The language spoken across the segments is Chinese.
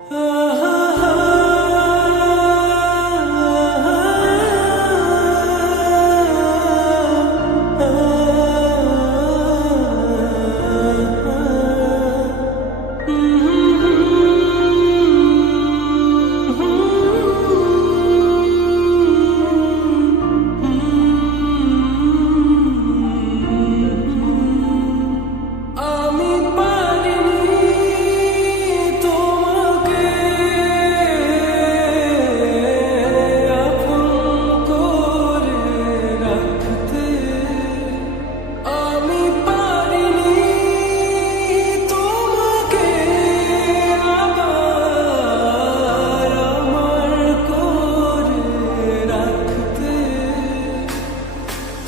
Oh.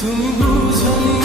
从你不曾离。